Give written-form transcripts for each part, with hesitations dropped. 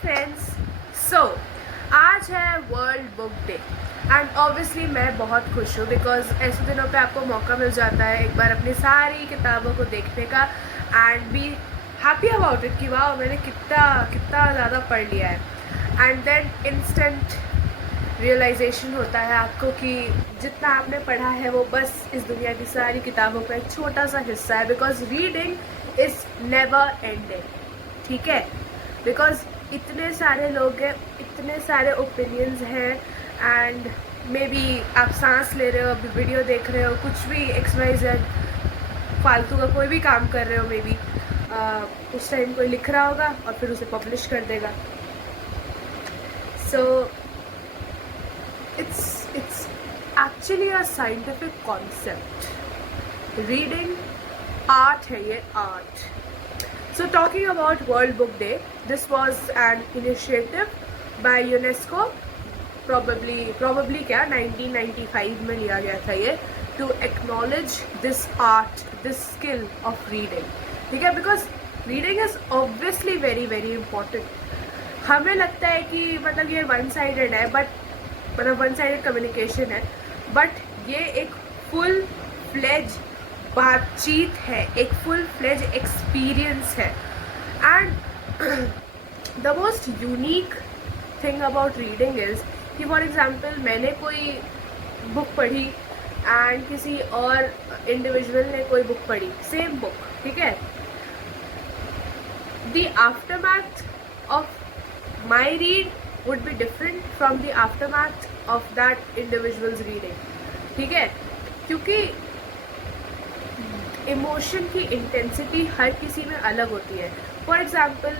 Friends, सो आज है world book day and obviously मैं बहुत खुश हूँ बिकॉज ऐसे दिनों पे आपको मौका मिल जाता है एक बार अपनी सारी किताबों को देखने का and be happy about it कि वाह मैंने कितना कितना ज़्यादा पढ़ लिया है। एंड देन इंस्टेंट रियलाइजेशन होता है आपको कि जितना आपने पढ़ा है वो बस इस दुनिया की सारी किताबों का एक छोटा सा हिस्सा है because reading is never ending. ठीक है, बिकॉज इतने सारे लोग हैं, इतने सारे ओपिनियंस हैं एंड मे बी आप सांस ले रहे हो, अभी वीडियो देख रहे हो, कुछ भी XYZ फालतू का कोई भी काम कर रहे हो, मे बी उस टाइम कोई लिख रहा होगा और फिर उसे पब्लिश कर देगा। सो it's actually a scientific concept. Reading art है ये, art. So talking about World Book Day, this was an initiative by UNESCO, probably क्या 1995 में लिया गया था ये, to acknowledge this art, this skill of reading. ठीक है, because reading is obviously very very important. हमें लगता है कि मतलब ये वन साइडेड है, मतलब वन साइडेड कम्युनिकेशन है, बट ये एक फुल फ्लेज बातचीत है, एक फुल फ्लेज एक्सपीरियंस है। And the most unique thing about reading is कि फॉर एग्जांपल मैंने कोई बुक पढ़ी एंड किसी और इंडिविजुअल ने कोई बुक पढ़ी, सेम बुक, ठीक है, the aftermath of my read would be different from the aftermath of that individual's reading. ठीक है, क्योंकि इमोशन की इंटेंसिटी हर किसी में अलग होती है। फॉर एग्जाम्पल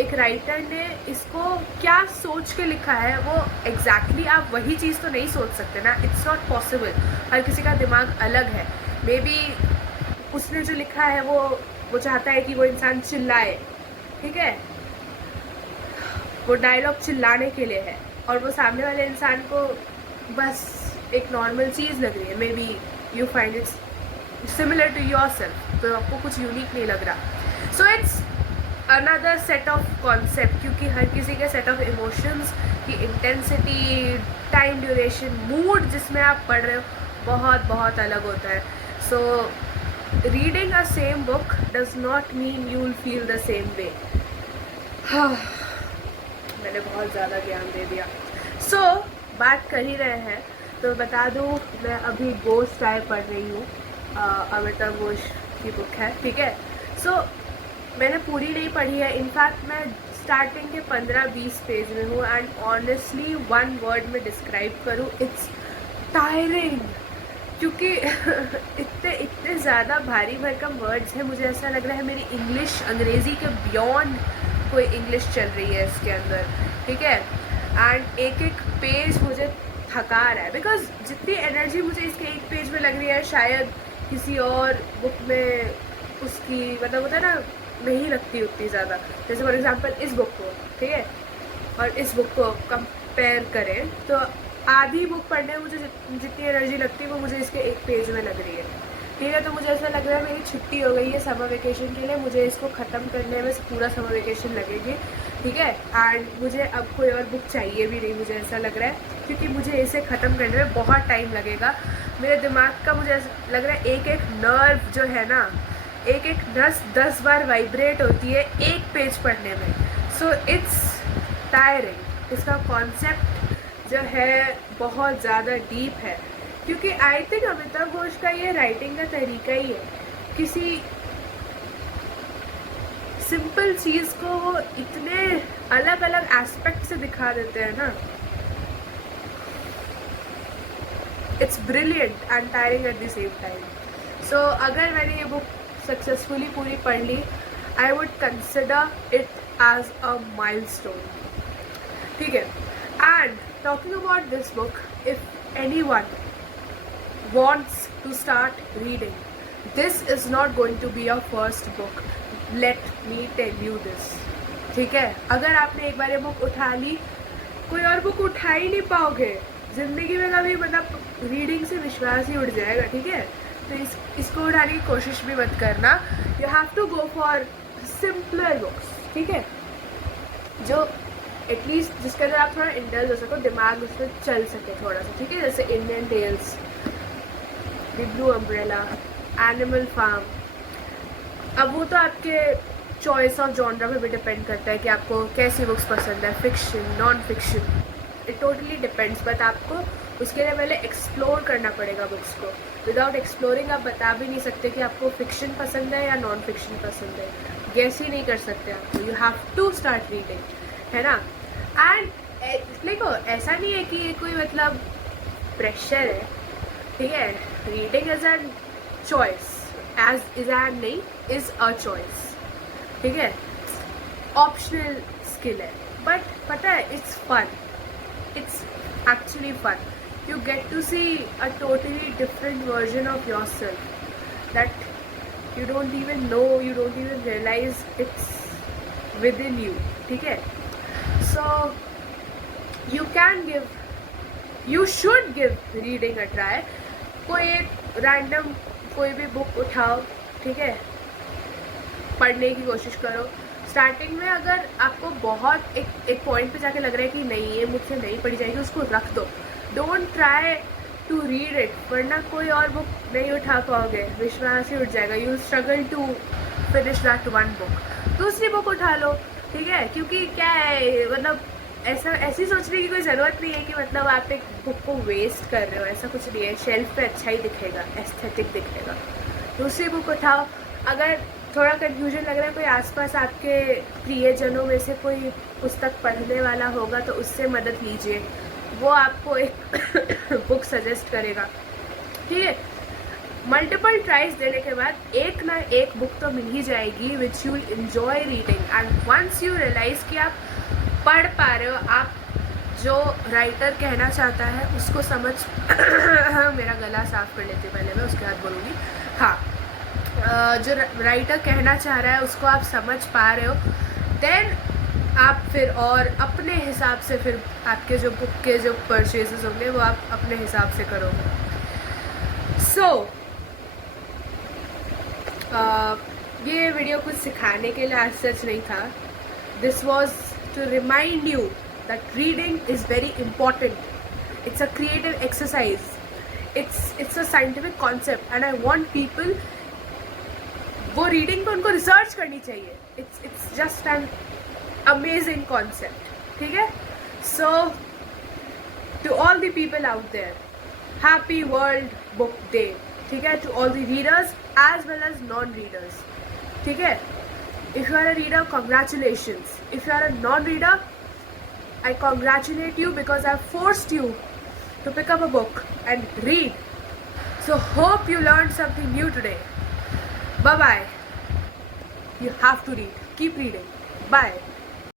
एक राइटर ने इसको क्या सोच के लिखा है, वो एग्जैक्टली आप वही चीज़ तो नहीं सोच सकते ना, इट्स नॉट पॉसिबल। हर किसी का दिमाग अलग है। मे बी उसने जो लिखा है वो चाहता है कि वो इंसान चिल्लाए, ठीक है, वो डायलॉग चिल्लाने के लिए है, और वो सामने वाले इंसान को बस एक नॉर्मल चीज़ लग रही है। Maybe you find it's similar to yourself, तो आपको कुछ यूनिक नहीं लग रहा। So it's another set of concept, क्योंकि हर किसी के सेट ऑफ इमोशंस की इंटेंसिटी, टाइम ड्यूरेशन, मूड जिसमें आप पढ़ रहे हो बहुत बहुत अलग होता है। So reading a same book does not mean you will feel the same way. मैंने बहुत ज़्यादा ज्ञान दे दिया। सो बात कर ही रहे हैं तो बता दूँ, मैं अभी घोस्ट आय पढ़ रही हूँ, अमिताभ घोष की बुक है, ठीक है। सो मैंने पूरी नहीं पढ़ी है, इनफैक्ट मैं स्टार्टिंग के 15-20 पेज में हूँ एंड ऑनेस्टली वन वर्ड में डिस्क्राइब करूँ, इट्स टायरिंग, क्योंकि इतने ज़्यादा भारी भरकम वर्ड्स हैं। मुझे ऐसा लग रहा है मेरी इंग्लिश अंग्रेज़ी के बियॉन्ड कोई इंग्लिश चल रही है इसके अंदर, ठीक है। एंड एक एक पेज मुझे थका रहा है, बिकॉज जितनी एनर्जी मुझे इसके एक पेज में लग रही है शायद किसी और बुक में उसकी मतलब होता है ना, नहीं लगती उतनी ज़्यादा। जैसे फॉर एग्जांपल इस बुक को, ठीक है, और इस बुक को कंपेयर करें तो आधी बुक पढ़ने में मुझे जितनी एनर्जी लगती है वो मुझे इसके एक पेज में लग रही है, ठीक है। तो मुझे ऐसा लग रहा है मेरी छुट्टी हो गई है समर वेकेशन के लिए, मुझे इसको ख़त्म करने में पूरा समर वेकेशन लगेगी, ठीक है। एंड मुझे अब कोई और बुक चाहिए भी नहीं, मुझे ऐसा लग रहा है, क्योंकि मुझे इसे ख़त्म करने में बहुत टाइम लगेगा। मेरे दिमाग का मुझे ऐसा लग रहा है एक एक नर्व जो है ना, एक एक नस 10 बार वाइब्रेट होती है एक पेज पढ़ने में। So it's tiring. इसका कॉन्सेप्ट जो है बहुत ज़्यादा डीप है, क्योंकि आई थिंक अमिताभ घोष का ये राइटिंग का तरीका ही है, किसी सिंपल चीज़ को वो इतने अलग अलग एस्पेक्ट से दिखा देते हैं ना, it's brilliant and tiring at the same time. So अगर मैंने ये बुक सक्सेसफुली पूरी पढ़ ली, I would consider it as a milestone, ठीक है। And talking about this book, if anyone wants to start reading, this is not going to be your first book, let me tell you this, ठीक है। अगर आपने एक बार ये book उठा ली, कोई और बुक उठा ही नहीं पाओगे ज़िंदगी में कभी, मतलब रीडिंग से विश्वास ही उड़ जाएगा, ठीक है। तो इसको उठाने की कोशिश भी मत करना, you have to go for simpler books, ठीक है। जो एटलीस्ट जिसके अंदर आप थोड़ा इंडल्ज हो सको, दिमाग उसमें चल सके थोड़ा सा, ठीक है। जैसे Indian tales, the blue umbrella, animal farm. अब वो तो आपके चॉइस ऑफ जॉनरा पे भी डिपेंड करता है कि आपको कैसी बुक्स पसंद है, fiction, non fiction, it totally depends. But आपको उसके लिए पहले एक्सप्लोर करना पड़ेगा बुक्स को। विदाउट एक्सप्लोरिंग आप बता भी नहीं सकते कि आपको फिक्शन पसंद है या नॉन फिक्शन पसंद है, गेस ही नहीं कर सकते आपको। You have to start reading, है ना। एंड देखो ऐसा नहीं है कि ये कोई मतलब प्रेशर है, ठीक है। Reading is an choice, as is an नहीं, इज अ चॉइस, ठीक है। ऑप्शनल स्किल है, बट पता है it's fun, it's actually fun. You get to see a totally different version of yourself that you don't even know, you don't even realize it's within you, ठीक है। So you can give, you should give reading a try. कोई एक random कोई भी book उठाओ, ठीक है, पढ़ने की कोशिश करो। स्टार्टिंग में अगर आपको बहुत एक पॉइंट पे जाके लग रहा है कि नहीं ये मुझसे नहीं पढ़ी जाएगी, उसको रख दो। Don't try to read it, वरना कोई और बुक नहीं उठा पाओगे, विश्वास ही उठ जाएगा। You struggle to finish that one book. दूसरी बुक उठा लो, ठीक है। क्योंकि क्या है, मतलब ऐसी सोचने की कोई ज़रूरत नहीं है कि मतलब आप एक बुक को वेस्ट कर रहे हो, ऐसा कुछ नहीं है। शेल्फ पे अच्छा ही दिखेगा, एस्थेटिक दिखेगा। दूसरी बुक उठाओ। अगर थोड़ा कन्फ्यूजन लग रहा है, कोई आसपास आपके प्रियजनों में से कोई पुस्तक पढ़ने वाला होगा तो उससे मदद लीजिए, वो आपको एक बुक सजेस्ट करेगा, ठीक है। मल्टीपल ट्राइज देने के बाद एक ना एक बुक तो मिल ही जाएगी which you will enjoy reading. And once you realise कि आप पढ़ पा रहे हो, आप जो राइटर कहना चाहता है उसको समझ मेरा गला साफ कर लेती हूँ पहले, मैं उसके बाद बोलूँगी। हाँ, जो राइटर कहना चाह रहा है उसको आप समझ पा रहे हो, देन आप फिर और अपने हिसाब से फिर आपके जो बुक के जो परचेजेस होंगे वो आप अपने हिसाब से करोगे। सो ये वीडियो कुछ सिखाने के लिए आज सच नहीं था। This was to remind you that reading is very important. It's a creative exercise, it's a scientific concept and I want people, वो रीडिंग पे उनको रिसर्च करनी चाहिए। It's just an amazing concept, ठीक है। So to all the people out there, happy world book day, ठीक है। To all the readers as well as non readers, ठीक है। If you are a reader, congratulations. If you are a non reader, I congratulate you because I forced you to pick up a book and read. So hope you learned something new today. Bye bye. You have to read. Keep reading. Bye.